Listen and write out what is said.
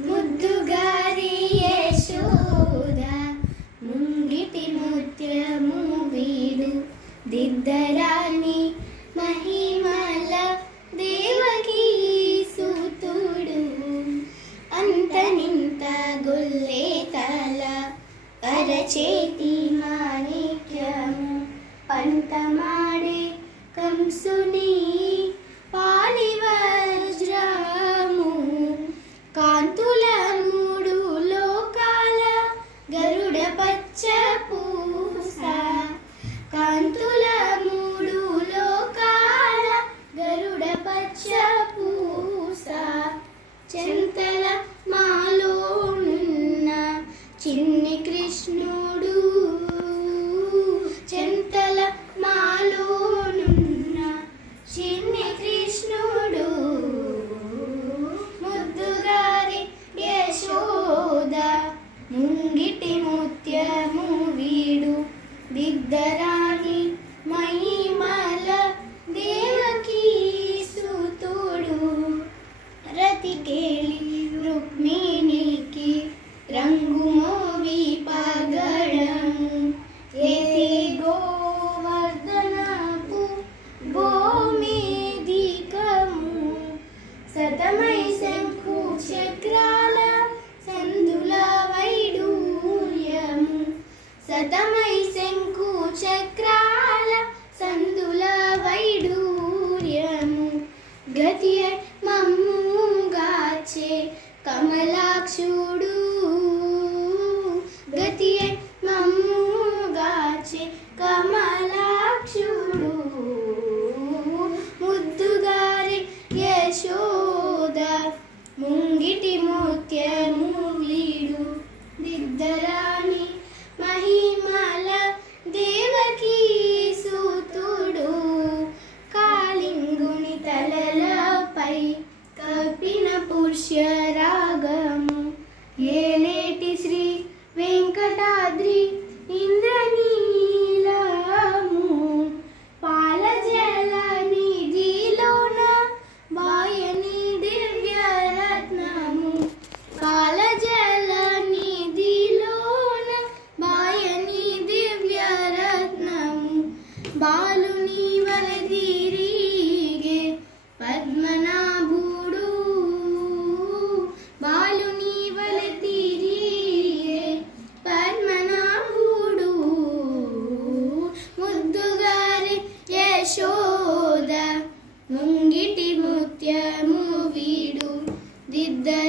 ముద్దుగారి యశోద ముంగిటి ముత్యము వీడు దిద్దరాని మహిమల దేవకీ సూతుడు అంతనింత గొల్లే తల అరచేతి మాణిక్యము పంతమాడే కంసుని పాలి వజ్రము కాంతుల మూడు లోకాల గరుడ పచ్చ పూస కాంతుల మూడు లోకాల గరుడ పచ్చ పూస చెంతల మాలోనున్న చిన్ని కృష్ణుడు చెంతల మాలోనున్న చిన్ని కృష్ణుడు ముద్దుగారి యశోద ముంగిటి ముత్యము వీడు దిద్దరాని మహిమల దేవకీ సూతుడు రతికేళి రుక్మిణికి రంగు మోవి పగడము ఏతి గోవర్ధనపు గోమేదికము సతమై శంఖు చక్రాల సందుల వైడూర్యము సతమై శంఖు చక్రాల సందుల వైడూర్యము గతి మమ్ముగాచే కమలాక్షుడు గతి మమ్ముగాచే కమలాక్షుడు ముద్దుగారి యశోద ముంగిటి ముత్యము వీడు దిద్దరాని మహిమల దేవకీ సూతుడు కాళింగుని తలలపై కపిన పుష్యరాగము ఏ